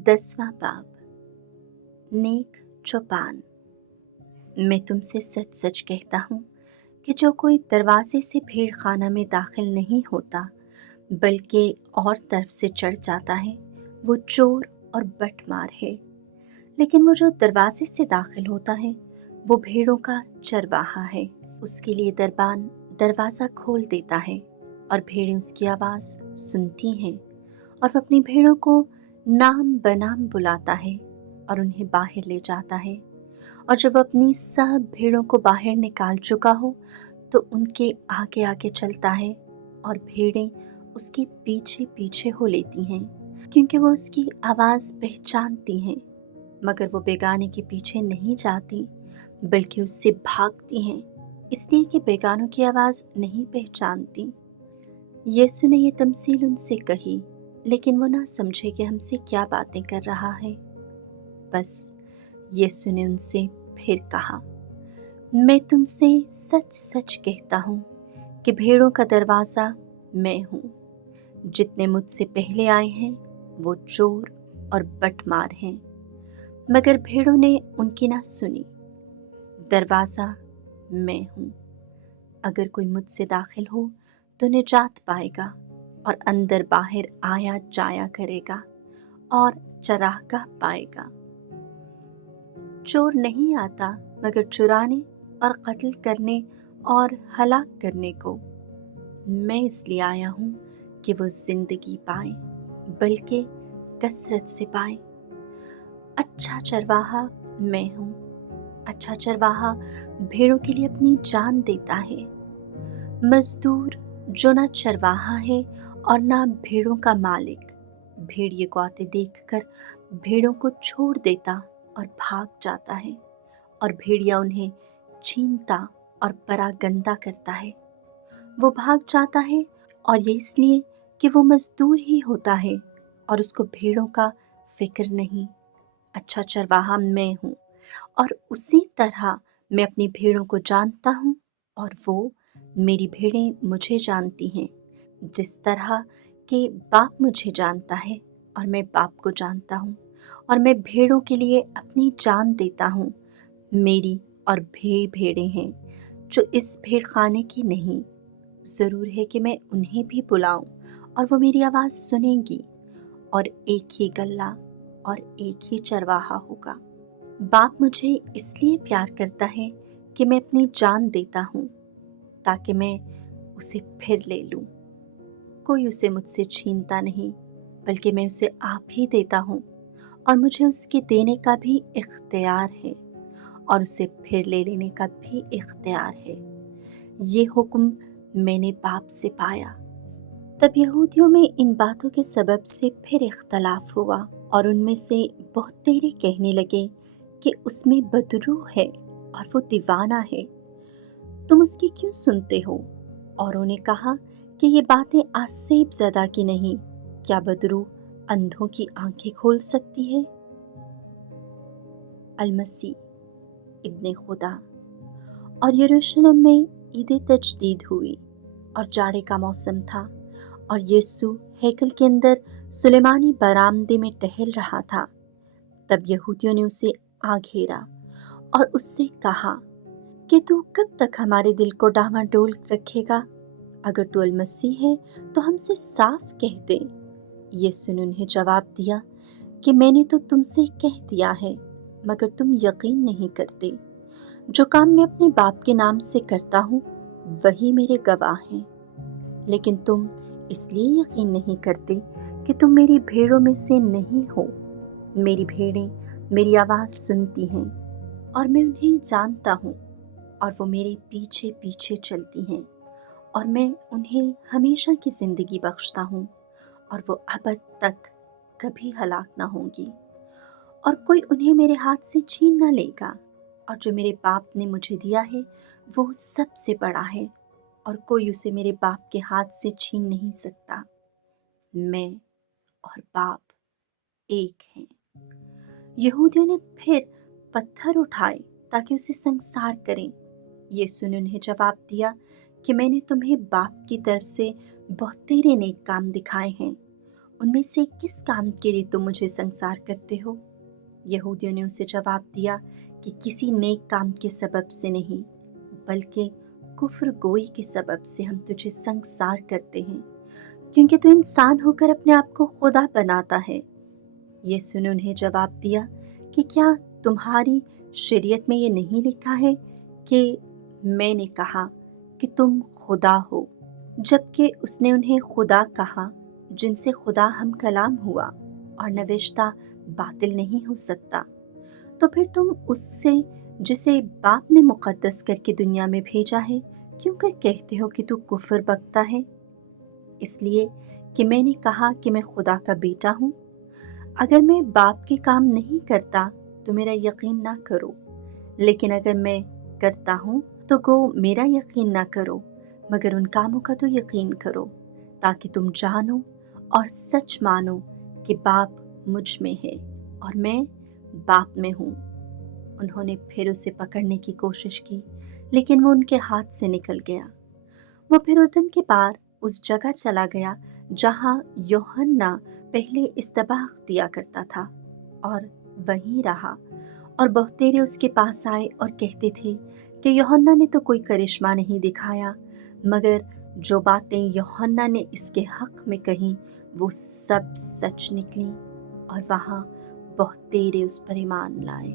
10वां बाब। नेक चौपान। मैं तुमसे सच सच कहता हूँ कि जो कोई दरवाजे से भीड़ खाना में दाखिल नहीं होता बल्कि और तरफ से चढ़ जाता है, वो चोर और बटमार है। लेकिन वो जो दरवाजे से दाखिल होता है वो भेड़ों का चरवाहा है। उसके लिए दरबान दरवाज़ा खोल देता है और भेड़ें उसकी आवाज़ सुनती हैं, और वो अपनी भेड़ों को नाम बनाम बुलाता है और उन्हें बाहर ले जाता है। और जब वो अपनी सब भेड़ों को बाहर निकाल चुका हो तो उनके आगे आगे चलता है, और भेड़ें उसके पीछे पीछे हो लेती हैं, क्योंकि वो उसकी आवाज़ पहचानती हैं। मगर वो बेगाने के पीछे नहीं जाती बल्कि उससे भागती हैं, इसलिए कि बेगानों की आवाज़ नहीं पहचानती। यीशु ने ये तमसील उनसे कही, लेकिन वो ना समझे कि हमसे क्या बातें कर रहा है। बस यीशु ने उनसे फिर कहा, मैं तुमसे सच सच कहता हूँ कि भेड़ों का दरवाज़ा मैं हूँ। जितने मुझसे पहले आए हैं वो चोर और बटमार हैं, मगर भेड़ों ने उनकी ना सुनी। दरवाज़ा मैं हूँ। अगर कोई मुझसे दाखिल हो तो निजात पाएगा और अंदर बाहर आया जाया करेगा और चरागाह पाएगा। चोर नहीं आता मगर चुराने और कत्ल करने और हलाक करने को। मैं इसलिए आया हूँ कि वो जिंदगी पाए, बल्कि कसरत से पाए। अच्छा चरवाहा मैं हूँ। अच्छा चरवाहा भेड़ों के लिए अपनी जान देता है। मजदूर जो ना चरवाहा है और ना भेड़ों का मालिक, भेड़िए को आते देखकर भेड़ों को छोड़ देता और भाग जाता है, और भेड़िया उन्हें छीनता और परागंदा करता है। वो भाग जाता है, और ये इसलिए कि वो मजदूर ही होता है और उसको भेड़ों का फिक्र नहीं। अच्छा चरवाहा मैं हूँ, और उसी तरह मैं अपनी भेड़ों को जानता हूँ और वो मेरी भेड़ें मुझे जानती हैं। जिस तरह कि बाप मुझे जानता है और मैं बाप को जानता हूँ, और मैं भेड़ों के लिए अपनी जान देता हूँ। मेरी और भेड़ें हैं जो इस भेड़ खाने की नहीं। ज़रूर है कि मैं उन्हें भी बुलाऊं और वो मेरी आवाज़ सुनेंगी, और एक ही गल्ला और एक ही चरवाहा होगा। बाप मुझे इसलिए प्यार करता है कि मैं अपनी जान देता हूँ ताकि मैं उसे फिर ले लूँ। कोई उसे मुझसे छीनता नहीं, बल्कि मैं उसे आप ही देता हूँ, और मुझे उसके देने का भी इख्तियार है और उसे फिर ले लेने का भी इख्तियार है। ये हुक्म मैंने बाप से पाया। तब यहूदियों में इन बातों के सबब से फिर इख्तलाफ हुआ, और उनमें से बहुत तेरे कहने लगे कि उसमें बदरूह है और वो दीवाना है, तुम उसकी क्यों सुनते हो? औरों ने कहा कि ये बातें आसेब ज़दा की नहीं, क्या बदरूह अंधों की आंखें खोल सकती है? अलमसीह इब्ने खुदा। और यरूशलेम में ईद तजदीद हुई और जाड़े का मौसम था, और यीशु हैकल के अंदर सुलेमानी बरामदे में टहल रहा था। तब यहूदियों ने उसे आ घेरा और उससे कहा कि तू कब तक हमारे दिल को डामाडोल रखेगा? अगर तू अलमसीह है तो हमसे साफ कह दे। यीशु ने उन्हें जवाब दिया कि मैंने तो तुमसे कह दिया है, मगर तुम यकीन नहीं करते। जो काम मैं अपने बाप के नाम से करता हूँ वही मेरे गवाह हैं, लेकिन तुम इसलिए यकीन नहीं करते कि तुम मेरी भेड़ों में से नहीं हो। मेरी भेड़ें मेरी आवाज़ सुनती हैं और मैं उन्हें जानता हूँ, और वो मेरे पीछे पीछे चलती हैं, और मैं उन्हें हमेशा की ज़िंदगी बख्शता हूँ, और वो अबद तक कभी हलाक ना होंगी, और कोई उन्हें मेरे हाथ से छीन ना लेगा। और जो मेरे बाप ने मुझे दिया है वो सबसे बड़ा है, और कोई उसे मेरे बाप के हाथ से छीन नहीं सकता। मैं और बाप एक हैं। यहूदियों ने फिर पत्थर उठाए ताकि उसे संसार करें। यीशु ने उन्हें जवाब दिया कि मैंने तुम्हें बाप की तरफ से बहुत तेरे नेक काम दिखाए हैं, उनमें से किस काम के लिए तुम मुझे संसार करते हो? यहूदियों ने उसे जवाब दिया कि किसी नेक काम के सबब से नहीं, बल्कि कुफ्र गोई के सबब से हम तुझे संसार करते हैं, क्योंकि तू इंसान होकर अपने आप को खुदा बनाता है। यीशु ने उन्हें जवाब दिया कि क्या तुम्हारी शरीयत में ये नहीं लिखा है कि मैंने कहा कि तुम खुदा हो? जबकि उसने उन्हें खुदा कहा जिनसे खुदा हम कलाम हुआ, और नविश्ता बातिल नहीं हो सकता। तो फिर तुम उससे जिसे बाप ने मुकद्दस करके दुनिया में भेजा है क्यों कर कहते हो कि तू कुफर बकता है? इसलिए कि मैंने कहा कि मैं खुदा का बेटा हूँ? अगर मैं बाप के काम नहीं करता तो मेरा यकीन ना करो, लेकिन अगर मैं करता हूँ तो गो मेरा यकीन ना करो, मगर उन कामों का तो यकीन करो, ताकि तुम जानो और सच मानो कि बाप मुझ में है और मैं बाप में हूँ। उन्होंने फिर उसे पकड़ने की कोशिश की, लेकिन वो उनके हाथ से निकल गया। वो फिर उर्दन के पार उस जगह चला गया जहाँ यूहन्ना पहले इस्तबाख दिया करता था, और वहीं रहा। और बहुतेरे उसके पास आए और कहते थे कि यूहन्ना ने तो कोई करिश्मा नहीं दिखाया, मगर जो बातें यूहन्ना ने इसके हक में कही वो सब सच निकली, और वहाँ बहुतेरे उस पर ईमान लाए।